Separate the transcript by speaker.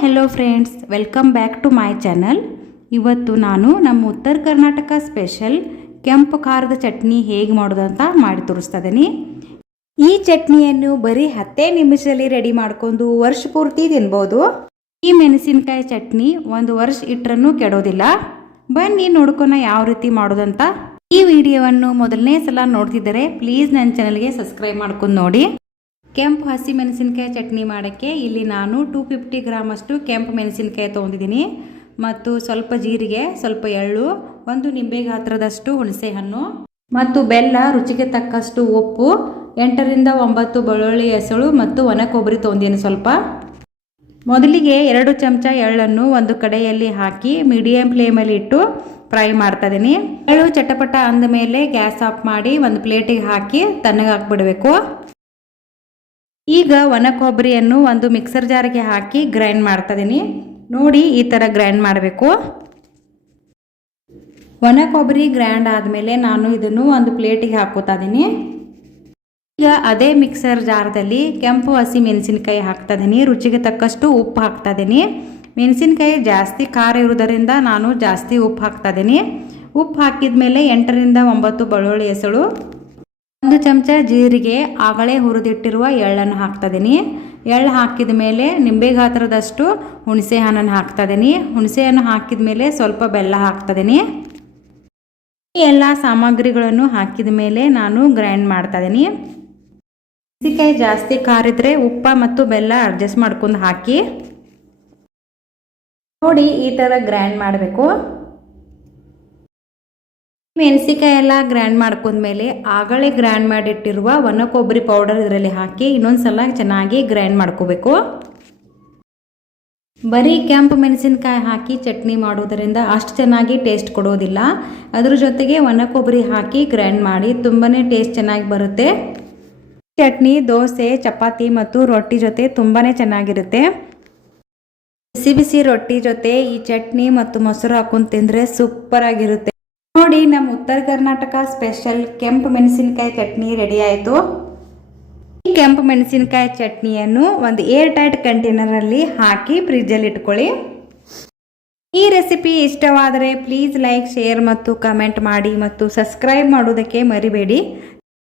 Speaker 1: Hello friends, welcome back to my channel. ಇವತ್ತು ನಾನು ನಮ್ಮ ಉತ್ತರ ಕರ್ನಾಟಕ ಸ್ಪೆಷಲ್ ಕೆಂಪು ಖಾರದ ಚಟ್ನಿ ಹೇಗೆ ಮಾಡೋದು ಅಂತ ಮಾಡಿ ತೋರಿಸ್ತಾ ಈ ಚಟ್ನಿಯನ್ನು ಬರೀ ಹತ್ತೇ ನಿಮಿಷದಲ್ಲಿ ರೆಡಿ ಮಾಡ್ಕೊಂಡು ವರ್ಷ ಪೂರ್ತಿ ತಿನ್ಬೋದು. ಈ ಮೆಣಸಿನಕಾಯಿ ಚಟ್ನಿ ಒಂದು ವರ್ಷ ಇಟ್ಟರೂ ಕೆಡೋದಿಲ್ಲ. ಬನ್ನಿ ನೋಡ್ಕೊನ ಯಾವ ರೀತಿ ಮಾಡೋದಂತ ಈ ವಿಡಿಯೋವನ್ನು ಮೊದಲನೇ ಸಲ ನೋಡ್ತಿದ್ದರೆ ಪ್ಲೀಸ್ ನನ್ನ ಚಾನಲ್ಗೆ ಸಬ್ಸ್ಕ್ರೈಬ್ ಮಾಡ್ಕೊಂಡು ನೋಡಿ. ಕೆಂಪು ಹಸಿ ಮೆಣಸಿನಕಾಯಿ ಚಟ್ನಿ ಮಾಡೋಕ್ಕೆ ಇಲ್ಲಿ ನಾನು ಟೂ ಫಿಫ್ಟಿ ಗ್ರಾಮಷ್ಟು ಕೆಂಪು ಮೆಣಸಿನಕಾಯಿ ತೊಗೊಂಡಿದ್ದೀನಿ. ಮತ್ತು ಸ್ವಲ್ಪ ಜೀರಿಗೆ, ಸ್ವಲ್ಪ ಎಳ್ಳು, ಒಂದು ನಿಂಬೆ ಗಾತ್ರದಷ್ಟು ಹುಣಸೆ ಹಣ್ಣು ಮತ್ತು ಬೆಲ್ಲ, ರುಚಿಗೆ ತಕ್ಕಷ್ಟು ಉಪ್ಪು, ಎಂಟರಿಂದ ಒಂಬತ್ತು ಬೆಳ್ಳುಳ್ಳಿ ಹೆಸಳು ಮತ್ತು ಒಣ ಕೊಬ್ಬರಿ ತೊಗೊಂಡಿದ್ದೀನಿ ಸ್ವಲ್ಪ. ಮೊದಲಿಗೆ ಎರಡು ಚಮಚ ಎಳ್ಳನ್ನು ಒಂದು ಕಡೆಯಲ್ಲಿ ಹಾಕಿ ಮೀಡಿಯಂ ಫ್ಲೇಮಲ್ಲಿ ಇಟ್ಟು ಫ್ರೈ ಮಾಡ್ತಾ ಇದ್ದೀನಿ. ಎಳ್ಳು ಚಟಪಟ ಅಂದ ಮೇಲೆ ಗ್ಯಾಸ್ ಆಫ್ ಮಾಡಿ ಒಂದು ಪ್ಲೇಟಿಗೆ ಹಾಕಿ ತಣ್ಣಗೆ ಹಾಕ್ಬಿಡಬೇಕು ಈಗ ಒಣ ಕೊಬ್ಬರಿಯನ್ನು ಒಂದು ಮಿಕ್ಸರ್ ಜಾರಿಗೆ ಹಾಕಿ ಗ್ರೈಂಡ್ ಮಾಡ್ತಾ ಇದ್ದೀನಿ ನೋಡಿ ಈ ಥರ ಗ್ರೈಂಡ್ ಮಾಡಬೇಕು. ಒಣ ಕೊಬ್ಬರಿ ಗ್ರೈಂಡ್ ಆದಮೇಲೆ ನಾನು ಇದನ್ನು ಒಂದು ಪ್ಲೇಟಿಗೆ ಹಾಕೋತಾ ಇದ್ದೀನಿ ಈಗ ಅದೇ ಮಿಕ್ಸರ್ ಜಾರದಲ್ಲಿ ಕೆಂಪು ಹಸಿ ಮೆಣಸಿನ್ಕಾಯಿ ಹಾಕ್ತಾ ಇದ್ದೀನಿ ರುಚಿಗೆ ತಕ್ಕಷ್ಟು ಉಪ್ಪು ಹಾಕ್ತಾ ಇದ್ದೀನಿ ಮೆಣಸಿನ್ಕಾಯಿ ಜಾಸ್ತಿ ಖಾರ ಇರೋದರಿಂದ ನಾನು ಜಾಸ್ತಿ ಉಪ್ಪು ಹಾಕ್ತಾ ಇದ್ದೀನಿ ಉಪ್ಪು ಹಾಕಿದ ಮೇಲೆ ಎಂಟರಿಂದ ಒಂಬತ್ತು ಬೆಳ್ಳುಳ್ಳಿ ಹೆಸಳು. ಒಂದು ಚಮಚ ಜೀರಿಗೆ ಆಗಲೇ ಹುರಿದಿಟ್ಟಿರುವ ಎಳ್ಳನ್ನು ಹಾಕ್ತಾ ಇದ್ದೀನಿ ಎಳ್ಳು ಹಾಕಿದ ಮೇಲೆ ನಿಂಬೆ ಗಾತ್ರದಷ್ಟು ಹುಣಸೆ ಹಣ್ಣನ್ನು ಹಾಕ್ತಾ ಇದ್ದೀನಿ ಹುಣಸೆ ಹಣ್ಣು ಹಾಕಿದ ಮೇಲೆ ಸ್ವಲ್ಪ ಬೆಲ್ಲ ಹಾಕ್ತಾ ಇದ್ದೀನಿ ಈ ಎಲ್ಲ ಸಾಮಗ್ರಿಗಳನ್ನು ಹಾಕಿದ ಮೇಲೆ ನಾನು ಗ್ರೈಂಡ್ ಮಾಡ್ತಾ ಇದ್ದೀನಿ ಮೆಣಸಿನ್ಕಾಯಿ ಜಾಸ್ತಿ ಕಾರಿದ್ರೆ ಉಪ್ಪ ಮತ್ತು ಬೆಲ್ಲ ಅಡ್ಜಸ್ಟ್ ಮಾಡ್ಕೊಂಡು ಹಾಕಿ. ನೋಡಿ ಈ ಥರ ಗ್ರೈಂಡ್ ಮಾಡಬೇಕು. ಮೆಣಸಿಕಾಯಿ ಎಲ್ಲ ಗ್ರೈಂಡ್ ಮಾಡ್ಕೊಂಡ್ಮೇಲೆ ಆಗಲೇ ಗ್ರೈಂಡ್ ಮಾಡಿಟ್ಟಿರುವ ಒಣ ಕೊಬ್ಬರಿ ಪೌಡರ್ ಇದರಲ್ಲಿ ಹಾಕಿ ಇನ್ನೊಂದು ಸಲ ಚೆನ್ನಾಗಿ ಗ್ರೈಂಡ್ ಮಾಡ್ಕೋಬೇಕು. ಬರೀ ಕೆಂಪು ಮೆಣಸಿನಕಾಯಿ ಹಾಕಿ ಚಟ್ನಿ ಮಾಡೋದರಿಂದ ಅಷ್ಟು ಚೆನ್ನಾಗಿ ಟೇಸ್ಟ್ ಕೊಡೋದಿಲ್ಲ. ಅದ್ರ ಜೊತೆಗೆ ಒಣ ಕೊಬ್ಬರಿ ಹಾಕಿ ಗ್ರೈಂಡ್ ಮಾಡಿ ತುಂಬಾ ಟೇಸ್ಟ್ ಚೆನ್ನಾಗಿ ಬರುತ್ತೆ. ಚಟ್ನಿ, ದೋಸೆ, ಚಪಾತಿ ಮತ್ತು ರೊಟ್ಟಿ ಜೊತೆ ತುಂಬಾ ಚೆನ್ನಾಗಿರುತ್ತೆ. ಬಿಸಿ ಬಿಸಿ ರೊಟ್ಟಿ ಜೊತೆ ಈ ಚಟ್ನಿ ಮತ್ತು ಮೊಸರು ಹಾಕೊಂಡು ತಿಂದರೆ ಸೂಪರ್ ಆಗಿರುತ್ತೆ ನೋಡಿ, ನಮ್ಮ ಉತ್ತರ ಕರ್ನಾಟಕ ಸ್ಪೆಷಲ್ ಕೆಂಪು ಮೆಣಸಿನಕಾಯಿ ಚಟ್ನಿ ರೆಡಿ ಆಯಿತು. ಈ ಕೆಂಪು ಮೆಣಸಿನಕಾಯಿ ಚಟ್ನಿಯನ್ನು ಒಂದು ಏರ್ ಟೈಟ್ ಕಂಟೈನರಲ್ಲಿ ಹಾಕಿ ಫ್ರಿಜ್ಜಲ್ಲಿ ಇಟ್ಕೊಳ್ಳಿ. ಈ ರೆಸಿಪಿ ಇಷ್ಟವಾದರೆ ಪ್ಲೀಸ್ ಲೈಕ್ ಶೇರ್ ಮತ್ತು ಕಮೆಂಟ್ ಮಾಡಿ ಮತ್ತು ಸಬ್ಸ್ಕ್ರೈಬ್ ಮಾಡೋದಕ್ಕೆ ಮರಿಬೇಡಿ.